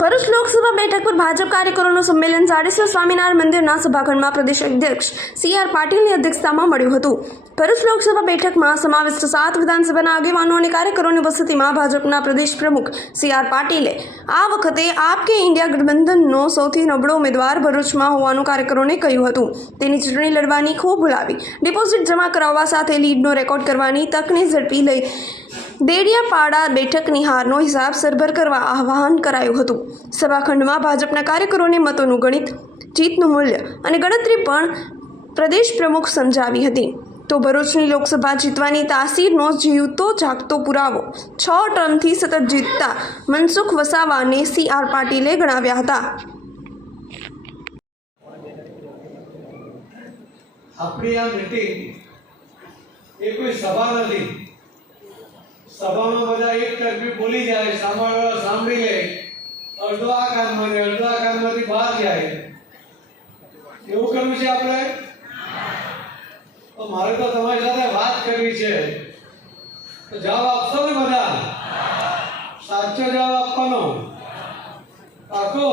ભરૂચ લોકસભા બેઠક પર ભાજપ કાર્યકરોનું સંમેલન જાડેશ્વર સ્વામિનારાયણ મંદિરના સભાખંડમાં પ્રદેશ અધ્યક્ષ સી આર પાટીલની અધ્યક્ષતામાં મળ્યું હતું. ભરૂચ લોકસભા બેઠકમાં સમાવિષ્ટ સાત વિધાનસભાના આગેવાનો અને કાર્યકરોની ઉપસ્થિતિમાં ભાજપના પ્રદેશ પ્રમુખ સી આર પાટીલે, આ વખતે આપ કે ઇન્ડિયા ગઠબંધનનો સૌથી નબળો ઉમેદવાર ભરૂચમાં હોવાનું કાર્યકરોને કહ્યું હતું. તેની ચૂંટણી લડવાની ખૂબ ભૂલાવી ડિપોઝિટ જમા કરાવવા સાથે લીડનો રેકોર્ડ કરવાની તકને ઝડપી લઈ દેડિયાપાડા બેઠક નિહારનો હિસાબ સરભર કરવા આહ્વાન કરાયું હતું. સભાખંડમાં ભાજપના કાર્યકરોને મતોનું ગણિત, જીતનું મૂલ્ય અને ગણતરી પણ પ્રદેશ પ્રમુખ સમજાવી હતી. તો ભરૂચની લોકસભા જીતવાની તાસીરનો જીવતો જાગતો પુરાવો છ ટર્મથી સતત જીતતા મનસુખ વસાવાને સી આર પાટીલે ગણાવ્યા હતા. આપણી આ મીટિંગ એ કોઈ સભા નથી. સભામાં બધા એક તરફી બોલી જાય, સાંભળવા સાંભળી લે. અડધો આ કાનમાં ને અડધો આ કાનમાંથી બહાર જાય. એવું કરવું છે આપણે? તો મારે તો તમારી સાથે વાત કરવી છે. તો જવાબ આપશો ને બધા? સાચો જવાબ આપવાનો? પાકો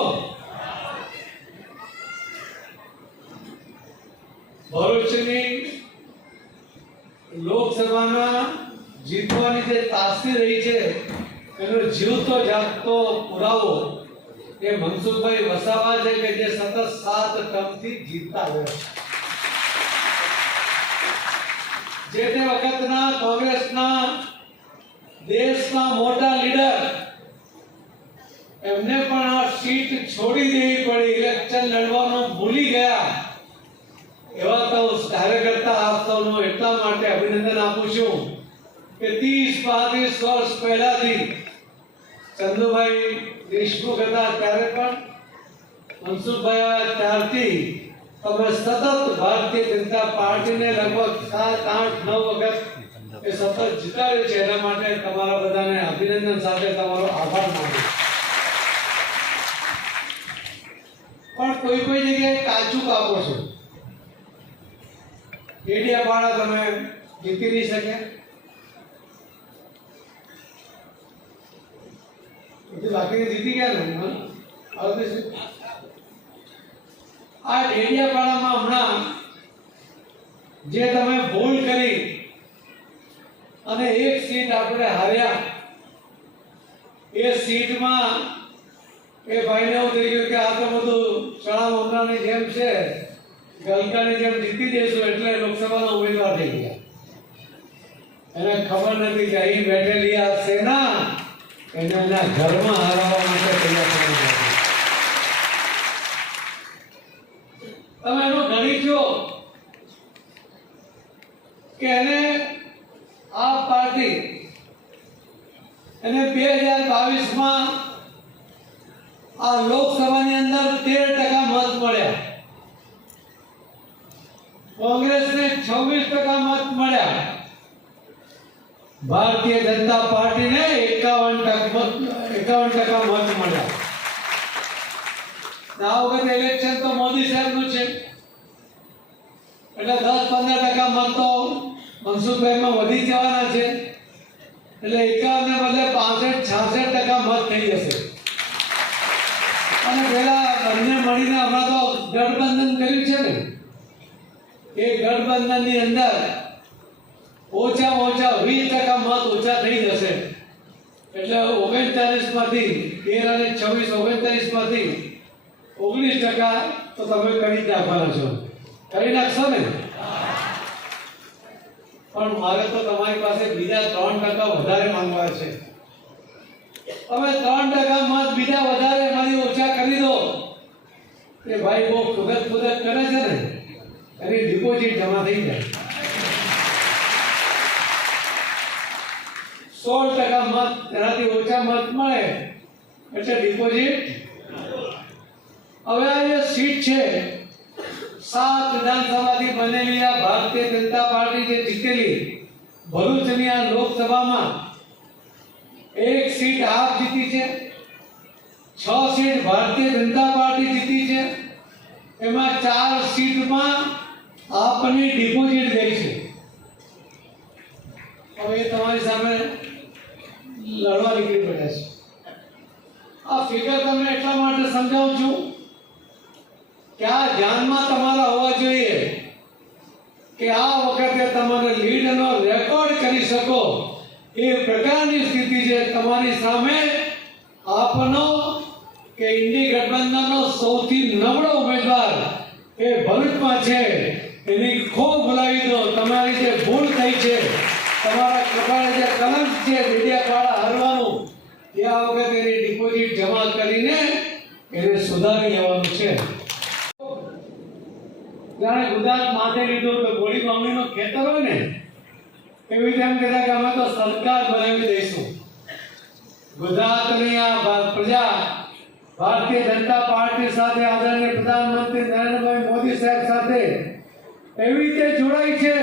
ભરૂચની લોકસભાના જીતવાની જે તાસીર રહી છે, એનો જીવતો જાગતો પુરાવો. એ મનસુખભાઈ વસાવા છે કે જે સતત સાત ટર્મથી જીતતા રહ્યા જે તે વખતના કોંગ્રેસના દેશના મોટા લીડર, એમને પણ આ સીટ છોડી દેવી પડી ઇલેક્શન લડવાનું ભૂલી ગયા. એવા તો કાર્યકર્તા આપ સૌનો એટલા માટે અભિનંદન આપું છું. કે ત્રીસ પાંત્રીસ વર્ષ પહેલાથી ચંદુભાઈ દેશમુખ હતા ત્યારે પણ મનસુખભાઈ આવ્યા ત્યારથી તમે સતત ભારતીય જનતા પાર્ટીને લગભગ સાત, આઠ, નવ વખત એ સતત જીતાડ્યું છે એના માટે તમારા બધાને અભિનંદન સાથે તમારો આભાર માનું પણ કોઈ કોઈ જગ્યાએ કાચું કાપો છો. ડેડિયાપાડા તમે જીતી નહીં શક્યા એટલે બાકી જીતી ગયા ને? આ ડેડિયાપાડામાં હમણાં જે તમે ભૂલ કરી અને એક સીટ આપણે હાર્યા એ સીટમાં એ ભાઈને એવું થઈ ગયું કે આ તો બધું ચણા મમરાની જેમ છે ગલકાની જેમ જીતી જઈશું એટલે લોકસભાના ઉમેદવાર થઈ ગયા. એને ખબર નથી કે અહીં બેઠેલી આ સેના એને એના ઘરમાં હરાવવા માટે તૈયાર ગઈ તમે એનો ગણી જો કે એને આ પાર્ટી એને બે હજાર બાવીસમાં આ લોકસભાની અંદર તેર ટકા મત મળ્યા. કોંગ્રેસને છવ્વીસ ટકા મત મળ્યા. ભારતીય જનતા પાર્ટીને એકાવન એકાવન ટકા મત મળ્યા. આ વખતે ઇલેક્શન તો મોદી સાહેબનું છે. એટલે દસ પંદર ટકા મત તો મનસુખભાઈમાં વધી જવાના છે. એટલે એકાવન બદલે પાસઠ, છાસઠ ટકા મત થઈ જશે. અને પેલા બંને મળીને હમણાં તો ગઠબંધન કર્યું છે ને? એ ગઠબંધનની અંદર ઓછામાં ઓછા વીસ ટકા મત ઓછા થઈ જશે. એટલે ઓગણચાલીસમાંથી તેર અને છવ્વીસ ઓગણચાલીસમાંથી ઓગણીસ ટકા તો તમે કરી નાખવાના છો. કરી નાખશો ને? પણ મારે તો તમારી પાસે બીજા ત્રણ ટકા વધારે માંગવા છે. તમે ત્રણ ટકા મત બીજા વધારે એમાંથી ઓછા કરી દો. એ ભાઈ બહુ ખુદત ખુદત કરે છે ને? એની ડિપોઝિટ જમા થઈ જાય. સોળ ટકા મત તેનાથી ઓછા મત મળે. એટલે ડિપોઝિટ હવે આ જે સીટ છે, સાત વિધાનસભાથી બનેલી આ ભારતીય જનતા પાર્ટી જે જીતેલી ભરૂચની આ લોકસભામાં એક સીટ આપ જીતી છે, છ સીટ ભારતીય જનતા પાર્ટી જીતી છે, એમાં ચાર સીટમાં આપની ડિપોઝિટ ગઈ છે. હવે તમારી સામે લડવા નીકળી પડ્યા છે. આ ફિગર તમને એટલા માટે સમજાવું છું કે આ ધ્યાનમાં તમારા હોવા જોઈએ કે આ વખતે તમારે લીડનો રેકોર્ડ કરી શકો એ પ્રકારની સ્થિતિ છે તમારી સામે આપનો કે ઇન્ડી ગઠબંધનનો સૌથી નબળો ઉમેદવાર એ ભરૂચમાં છે. એની ખૂબ બોલાવી દો તમારી જે ભૂલ થઈ છે, તમારા કપાળે જે કલંક છે મીડિયાવાળા હરવાનું એ આ વખતે એની ડિપોઝિટ જમા કરીને એને સુધારી લેવાનું છે જાણે ગુજરાત માથે લીધું તો ગોળી બામણીનો ખેતર હોય ને એવી રીતે એમ કહેતા કે અમે તો સરકાર બનાવી દઈશું. ગુજરાતની આ પ્રજા ભારતીય જનતા પાર્ટી સાથે આદરણીય પ્રધાનમંત્રી નરેન્દ્રભાઈ મોદી સાહેબ સાથે એવી રીતે જોડાઈ છે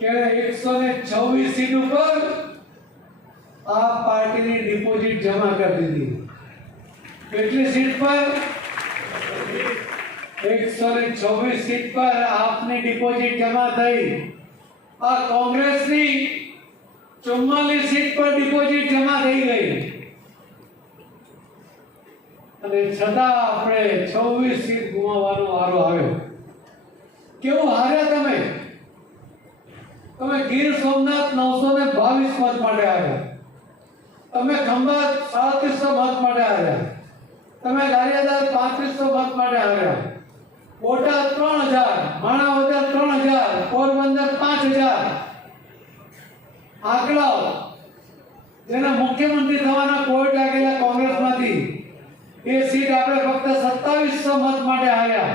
કે એકસો ને છવ્વીસ સીટ ઉપર આ પાર્ટીની ડિપોઝિટ જમા કરી દીધી. કેટલી સીટ પર? એકસો ને છવ્વીસ સીટ પર આપની ડિપોઝિટ જમા થઈ. આ કોંગ્રેસની ચુમ્માલીસ સીટ પર ડિપોઝિટ જમા થઈ ગઈ. અને છતાં આપણે છવ્વીસ સીટ ગુમાવવાનો વારો આવ્યો. કેવું હાર્યા તમે? તમે ગીર સોમનાથ નવસો ને બાવીસ મત માટે આવ્યા. તમે ખંભાત સાડત્રીસો મત માટે આવ્યા. તમે ગારિયાદાર પાંત્રીસો મત માટે આવ્યા. બોટાદ ત્રણ હજાર, માણાવદર ત્રણ હજાર, પોરબંદર પાંચ હજાર. આંકડાઓ જેને મુખ્યમંત્રી થવાના કોર્ટ લાગેલા કોંગ્રેસમાંથી, એ સીટ આપણે ફક્ત સત્તાવીસો મત માટે આવ્યા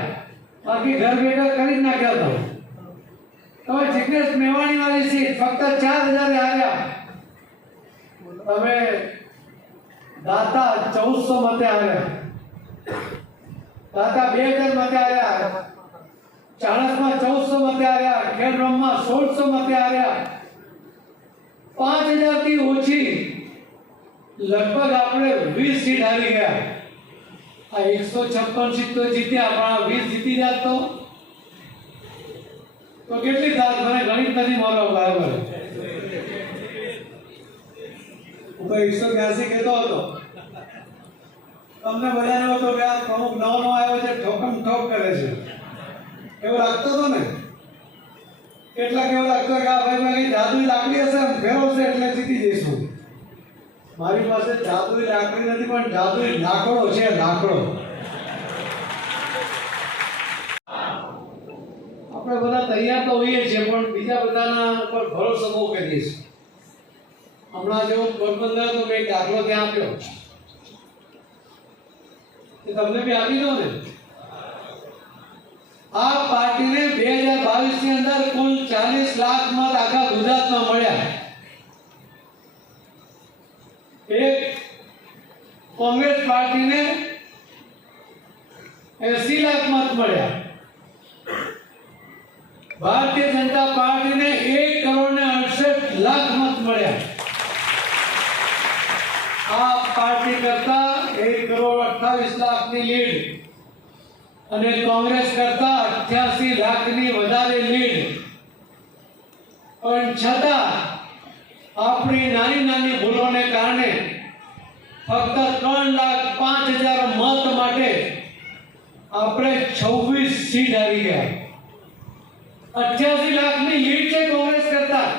બાકી ઘર બેઠા કરી જ નાખ્યા તો. તમે જિગ્નેશ મેવાણી વાળી સીટ ફક્ત ચાર હજારે આવ્યા તમે દાતા ચૌદસો મતે આવ્યા દાતા બે હજાર મતે આવ્યા ચાણસમાં ચૌદસો મતે આવ્યા ખેડ સોળસો મતે આવ્યા પાંચ હજારથી ઓછી લગભગ આપણે વીસ સીટ હારી ગયા. આ એકસો છપ્પન સીટ તો જીત્યા, પણ વીસ જીતી જાત તો? તો કેટલી થાત મને ગણિત નથી મારો બરાબર. હું તો એકસો બ્યાસી કહેતો હતો. તમને બધાને હતો કે આ અમુક નવો નવો આવ્યો છે, ઠોકમ ઠોક કરે છે. એવું લાગતો હતો ને? કેટલાક એવું લાગતો કે આ ભાઈ જાદુઈ લાકડી હશે ફેરવશે એટલે જીતી જઈશું. મારી પાસે જાદુઈ લાકડી નથી, પણ જાદુઈ લાકડો છે, લાકડો. આપણે બધા તૈયાર તો હોઈએ છીએ, પણ બીજા બધાના ઉપર ભરોસો બહુ કરીએ છીએ. હમણાં જેવો પોરબંદર તો કંઈક દાખલો ત્યાં આપ્યો. તમને બી આપી દો ને? આ પાર્ટીને બે હજાર બાવીસની અંદર કુલ ચાલીસ લાખ મત આખા ગુજરાતમાં મળ્યા. એક કોંગ્રેસ પાર્ટીને એસી લાખ મત મળ્યા. ભારતીય જનતા પાર્ટીને એક કરોડ ને અડસઠ લાખ મત મળ્યા. આ પાર્ટી કરતા એક કરોડ અઠ્ઠાવીસ લાખની લીડ અને કોંગ્રેસ કરતા અઠ્યાસી લાખની વધારે લીડ. પણ છતાં, આપણી નાની નાની ભૂલોને કારણે ફક્ત ત્રણ લાખ પાંચ હજાર મત માટે આપણે છવ્વીસ સીટ હારી ગયા. અઠ્યાસી લાખની લીડ છે કોંગ્રેસ કરતા.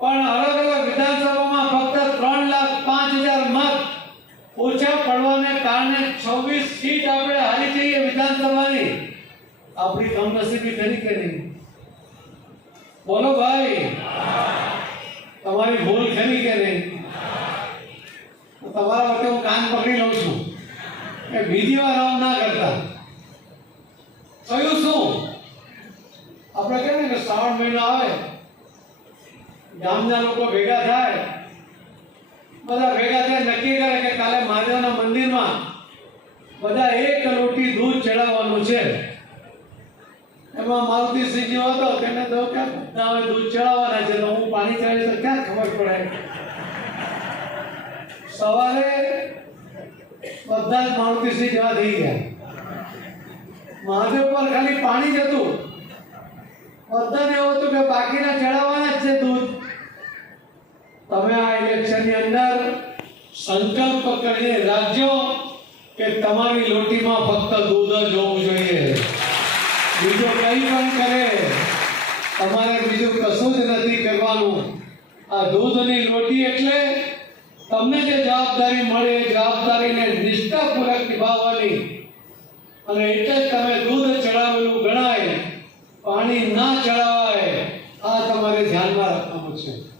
પણ અલગ અલગ વિધાનસભામાં ફક્ત ત્રણ લાખ પાંચ હજાર મત ઓછા પડવાને કારણે છવ્વીસ સીટ આપણે હારી જઈએ વિધાનસભાની. આપણી કમનસીબી ખરી કરી. બોલો ભાઈ. તમારી ભૂલ ખરી કે નહીં તમારા વખતે હું કાન પકડી લઉં છું. કે બીજી વાર આમ ના કરતા. થયું શું? આપણે કહે ને કે શ્રાવણ મહિનો આવે. ગામના લોકો ભેગા થાય. બધા ભેગા થાય નક્કી કરે કે કાલે મહાદેવના મંદિરમાં બધા એક લોટી દૂધ ચડાવવાનું છે. એમાં મારુતિસિંહજી હતો, તેને તો કે હવે દૂધ ચડાવવાના છે, તો હું પાણી ચડાવી તો ક્યાં ખબર પડે? સવારે બધા જ મારુતિસિંહ જેવા થઈ ગયા. મહાદેવ પર ખાલી પાણી જ હતું. બધાને એવું હતું કે બાકીના ચડાવવાના જ છે દૂધ. તમે આ ઇલેક્શનની અંદર સંકલ્પ કરીને રાખજો કે તમારી લોટીમાં ફક્ત દૂધ જ હોવું જોઈએ. બીજો કંઈ પણ કરે? તમારે બીજું કશું જ નથી કરવાનું. આ દૂધની લોટી એટલે તમને જે જવાબદારી મળે, એ જવાબદારીને નિષ્ઠાપૂર્વક નિભાવવાની. અને એટલે જ તમે દૂધ ચડાવેલું ગણાય, પાણી ના ચડાવાય, આ તમારે ધ્યાનમાં રાખવાનું છે.